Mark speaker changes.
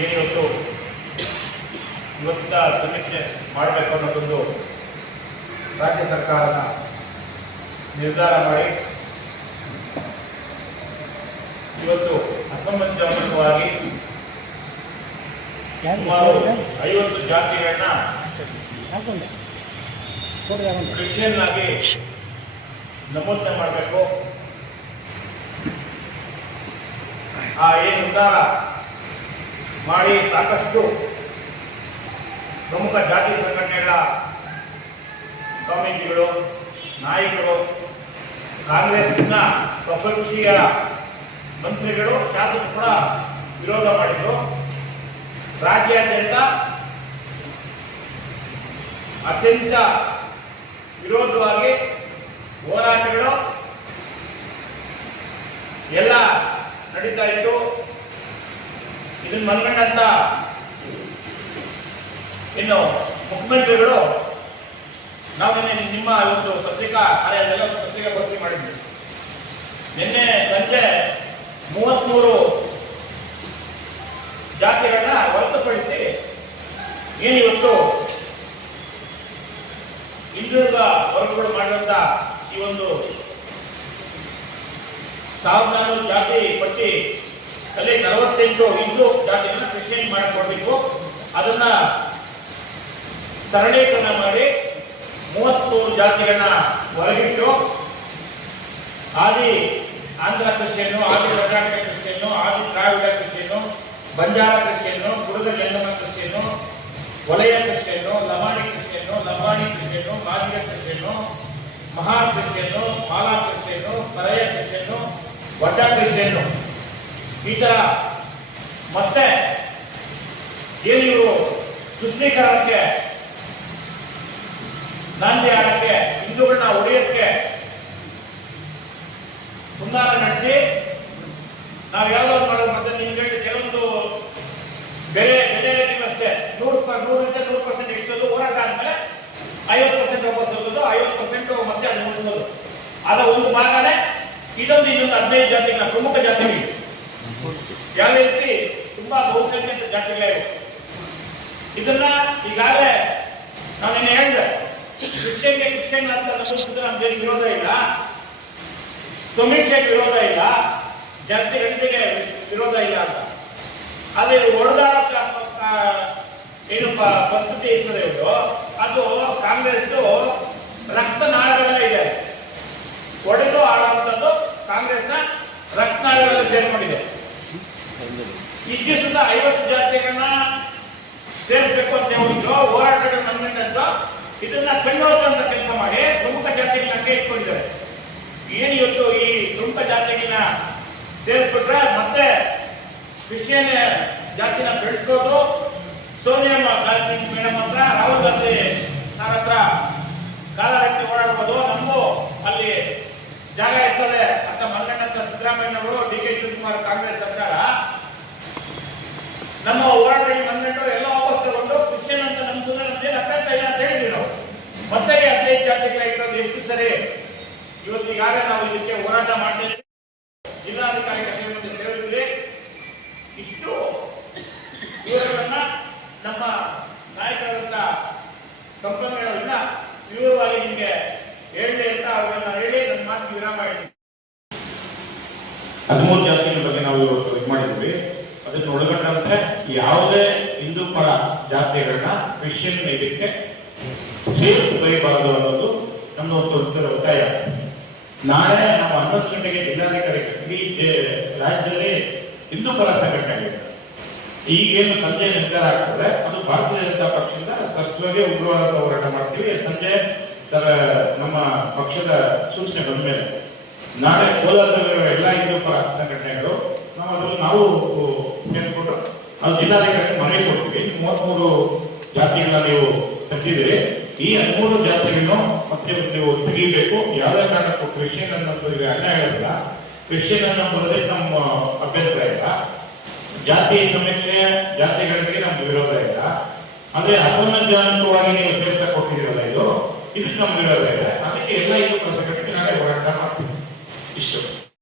Speaker 1: ಇವತ್ತು ಇವತ್ತಿನ ಸಮೀಕ್ಷೆ ಮಾಡಬೇಕು ಅನ್ನೋದೊಂದು ರಾಜ್ಯ ಸರ್ಕಾರದ ನಿರ್ಧಾರ ಮಾಡಿ ಇವತ್ತು ಅಸಮಂಜಸವಾಗಿ ಸುಮಾರು ಐವತ್ತು ಜಾತಿಗಳನ್ನ ಕ್ರಿಶ್ಚಿಯನ್ ಆಗಿ ನಮೂದನೆ ಮಾಡಬೇಕು. ಆ ಏನು ನಿರ್ಧಾರ ಮಾಡಿ ಸಾಕಷ್ಟು ಪ್ರಮುಖ ಜಾತಿ ಸಂಘಟನೆಗಳ ಸ್ವಾಮೀಜಿಗಳು, ನಾಯಕರು ಕಾಂಗ್ರೆಸ್ನ ಸ್ವಪಕ್ಷೀಯ ಮಂತ್ರಿಗಳು, ಶಾಸಕರು ಕೂಡ ವಿರೋಧ ಮಾಡಿದ್ರು. ರಾಜ್ಯಾದ್ಯಂತ ಅತ್ಯಂತ ವಿರೋಧವಾಗಿ ಹೋರಾಟಗಳು ಎಲ್ಲ ನಡೀತಾ ಇತ್ತು. ಇದನ್ನ ಮನಗಂಡಂತ ಇನ್ನು ಮುಖ್ಯಮಂತ್ರಿಗಳು, ನಾವು ನಿನ್ನೆ ನಿಮ್ಮ ಒಂದು ಪತ್ರಿಕಾ ಕಾರ್ಯಾಲಯದಲ್ಲಿ ಒಂದು ಪತ್ರಿಕಾ ಗೋಷ್ಠಿ ಮಾಡಿದ್ವಿ. ನಿನ್ನೆ ಸಂಜೆ ಮೂವತ್ಮೂರು ಜಾತಿಗಳನ್ನ ಹೊರತುಪಡಿಸಿ ಏನಿವತ್ತು ಹಿಂದುಳಿದ ವರ್ಗಗಳು ಮಾಡುವಂತ ಈ ಒಂದು ಸಾವಿರದ ಜಾತಿ ಪಟ್ಟಿ ಅಲ್ಲಿ ನಲವತ್ತೆಂಟು ಹಿಂದೂ ಜಾತಿಗಳನ್ನ ಕ್ರಿಶ್ಚಿಯನ್ ಮಾಡಿಕೊಡ್ಬೇಕು. ಅದನ್ನ ಸರಳೀಕರಣ ಮಾಡಿ ಮೂವತ್ತೂರು ಜಾತಿಗಳನ್ನ ಹೊರಗಿಟ್ಟು ಆದಿ ಆಂಧ್ರ ಕ್ರಿಶ್ಚಿಯನ್ನು ಆದಿ ಕರ್ನಾಟಕ ಕ್ರಿಶ್ಚಿಯನ್ನು ಆದಿ ದ್ರಾವಿಡ ಕ್ರಿಶ್ಚಿಯನ್ನು ಬಂಜಾರ ಕ್ರಿಶ್ಚಿಯನ್ನು ಗುರುದ ಜಂಗಮ ಕ್ರಿಶ್ಚಿಯನ್ನು ವಲಯ Christian Lamani Christian Lambani Christian Madiga Christian ಮಹಾ Christian Mala Christian ಪರಯ Christian ವಡ್ಡ Christian ಈ ತರ ಮತ್ತೆ ಏನು ಇವರು ತುಷ್ಟೀಕರಣಕ್ಕೆ ನಾಂದಿ ಆಡಕ್ಕೆ ಹಿಂದೂಗಳನ್ನ ಹೊಡೆಯಕ್ಕೆ ಹುನ್ನಾರ ನಡೆಸಿ ನಾವು ಯಾವ್ದಾದ್ರು ಮಾಡೋದು ಮತ್ತೆ ನಿಮ್ಗೆ ಹೇಳಿ ಕೆಲವೊಂದು ಬೆಲೆ ಬೆಲೆ ಅಷ್ಟೇ ನೂರು ಪ ನೂರಿಂದ ನೂರು ಪರ್ಸೆಂಟ್ ಇಳಿಸೋದು ಹೋರಾಟ ಆದ್ಮೇಲೆ ಐವತ್ತು ಪರ್ಸೆಂಟ್ ವಾಪಸ್ ಐವತ್ತು ಪರ್ಸೆಂಟ್ ಮತ್ತೆ ಅದು ಉಳಿಸೋದು. ಅದ ಒಂದು ಭಾಗನೇ ಇದೊಂದು ಇನ್ನೊಂದು ಹದಿನೈದು ಜಾತಿಗಳ ಪ್ರಮುಖ ಜಾತಿಗಳು. ಯಾವುದೇ ರೀತಿ ತುಂಬಾ ಬಹುಸಂಖ್ಯಾತ ಜಾತಿಗಳೇ ಇದನ್ನ ಈಗಾಗಲೇ ನಾನೇನು ಹೇಳಿದೆ. ಕ್ರಿಶ್ಚಿಯನ್ಗೆ ಕ್ರಿಶ್ಚಿಯನ್ ಅಂತ ನಮಗೆ ನಮ್ಗೆ ವಿರೋಧ ಇಲ್ಲ. ಸಮೀಕ್ಷೆಗೆ ವಿರೋಧ ಇಲ್ಲ. ಜಾತಿ ಗಣತಿಗೆ ವಿರೋಧ ಇಲ್ಲ ಅಂತ. ಆದರೆ ಹೊಡೆದಾಟ ಏನು ಪರಿಸ್ಥಿತಿ ಇರ್ತದೆ ಇವರು ಅದು ಕಾಂಗ್ರೆಸ್ ರಕ್ತನಾಳಗಳೆಲ್ಲ ಇದೆ. ಒಡೆದು ಆಡುವಂಥದ್ದು ಕಾಂಗ್ರೆಸ್ನ ರಕ್ತನಾಳಗಳೆಲ್ಲ ಸೇರ್ಕೊಂಡಿದೆ. ದಿವಸದ ಐವತ್ತು ಜಾತಿಗಳನ್ನ ಸೇರಿಸಬೇಕು ಅಂತ ಹೇಳಿದ್ರು. ಹೋರಾಟಗಳು ಅಂತ ಇದನ್ನ ಕಣ್ಣೋಚಂತ ಕೆಲಸ ಮಾಡಿ ಪ್ರಮುಖ ಜಾತಿಗಳನ್ನ ಕೈ ಇಟ್ಕೊಂಡಿದ್ದಾರೆ ಏನು ಇವತ್ತು ಈ ಪ್ರಮುಖ ಜಾತಿಗಳನ್ನ ಸೇರಿಸ್ಬಿಟ್ರೆ ಮತ್ತೆ ಕ್ರಿಶ್ಚಿಯನ್ ಜಾತಿನ ಬೆಳೆಸ್ಬೋದು. ಸೋನಿಯಾ ಗಾಂಧಿ ಮೇಡಮ್ ಹತ್ರ, ರಾಹುಲ್ ಗಾಂಧಿ ಸರ್ ಹತ್ರ ಕಾಲರಟ್ಟಿ ಓಡಾಡ್ಬೋದು ನಮಗೂ ಅಲ್ಲಿ ಜಾಗ ಇರ್ತದೆ. ಅಂತ ಮಲ್ಲಣ್ಣ ಸಿದ್ದರಾಮಯ್ಯನವರು ಡಿ ಕೆ ಶಿವಕುಮಾರ್ ಕಾಂಗ್ರೆಸ್ ನಮ್ಮ ಹೋರಾಟ ಬಂದ್ಬಿಟ್ಟು ಎಲ್ಲ ವಾಪಸ್ ತಗೊಂಡು ಕ್ರಿಶ್ಚಿಯನ್ ಅಂತ ನಮ್ಮ ಸುಧಾರಣೆ ಅಭ್ಯಂತರ ಇಲ್ಲ ಅಂತ ಹೇಳಿದ್ರು ಮತ್ತೆ ಹದಿನೈದು ಜಾತಿಗಳಾಗಿರೋದು ಎಷ್ಟು ಸರಿ? ಇವತ್ತು ಈಗಾಗಲೇ ನಾವು ಇದಕ್ಕೆ ಹೋರಾಟ ಮಾಡ್ತೀವಿ. ಜಿಲ್ಲಾಧಿಕಾರಿ ಕಚೇರಿ ಸೇರಿದ್ವಿ ಇಷ್ಟು ವಿವರಗಳನ್ನ ನಮ್ಮ ನಾಯಕರಾದಂಥ ಕಂಪನಿಗಳನ್ನ ವಿವರವಾಗಿ ನಿಮಗೆ ಹೇಳಿ ಅಂತ ಅವರನ್ನ ಹೇಳಿ ನನ್ನ ಮಾತು ವಿರಾಮ ಹೇಳಿ
Speaker 2: ಹದಿಮೂರು ಜಾತಿಗಳ ಬಗ್ಗೆ ನಾವು ಇವತ್ತು ಇದು ಮಾಡಿದ್ವಿ ಅದನ್ನು ಒಳಗೊಂಡಂತೆ ಯಾವುದೇ ಹಿಂದೂ ಪರ ಜಾತಿಗಳನ್ನ ಕ್ರಿಶ್ಚಿಯನ್ ಇದಕ್ಕೆ ಸೇರಿಸಬೇಕಾಗದು ಅನ್ನೋದು ನಮ್ಮ ಒಂದು ಒತ್ತಾಯ. ನಾಳೆ ನಾವು ಹನ್ನೊಂದು ಗಂಟೆಗೆ ಜಿಲ್ಲಾಧಿಕಾರಿ ಇಡೀ ರಾಜ್ಯದಲ್ಲಿ ಹಿಂದೂ ಪರ ಸಂಘಟನೆ ಆಗಿದೆ. ಈಗೇನು ಸಂಜೆ ನಿರ್ಧಾರ ಆಗ್ತದೆ, ಅದು ಭಾರತೀಯ ಜನತಾ ಪಕ್ಷದಿಂದ ಸಸ್ವಾಗಿ ಉಗ್ರವಾದ ಹೋರಾಟ ಮಾಡ್ತೀವಿ. ಸಂಜೆ ಸರ್ ನಮ್ಮ ಪಕ್ಷದ ಸೂಚನೆ ಬಂದ ಮೇಲೆ ನಾಳೆ ಕೋಲಾರದಲ್ಲಿರುವ ಎಲ್ಲ ಹಿಂದೂ ಪರ ಸಂಘಟನೆಗಳು, ನಾವು ಅದರಲ್ಲಿ ನಾವು ಅದು ಜಿಲ್ಲಾಧಿಕಾರಿ ಮನೆ ಕೊಡ್ತೀವಿ. ಮೂವತ್ಮೂರು ಜಾತಿಗಳ ನೀವು ಕಟ್ಟಿದ್ರೆ ಈ ಹದಿಮೂರು ಜಾತಿಗಳನ್ನು ಮತ್ತೆ ನೀವು ತೆಗಿಬೇಕು. ಯಾವುದೇ ಕಾರಣಕ್ಕೂ ಕ್ರಿಶ್ಚಿಯನ್ ಅನ್ನೋದ್ರಿಗೆ ಅನ್ಯಾಯ ಇಲ್ಲ ಕ್ರಿಶ್ಚಿಯನ್ ಅನ್ನೋದ್ರಲ್ಲಿ ನಮ್ಮ ಅಭ್ಯಂತರ ಇಲ್ಲ. ಜಾತಿ ಸಮೇತ ಜಾತಿಗಳಿಗೆ ನಮ್ಗೆ ವಿರೋಧ ಇಲ್ಲ. ಅಂದ್ರೆ ಅಸಮಂಜಸವಾಗಿ ನೀವು ಸೇರ್ಸ ಕೊಟ್ಟಿದ್ದೀರಲ್ಲ ಇದು ಇದು ನಮ್ಗೆ ವಿರೋಧ ಇಲ್ಲ. ಅದಕ್ಕೆ ಎಲ್ಲ ಇದು ಸಂಘಟನೆ ನಾಳೆ ಹೋರಾಟ ಮಾಡ್ತೀವಿ. ಇಷ್ಟು.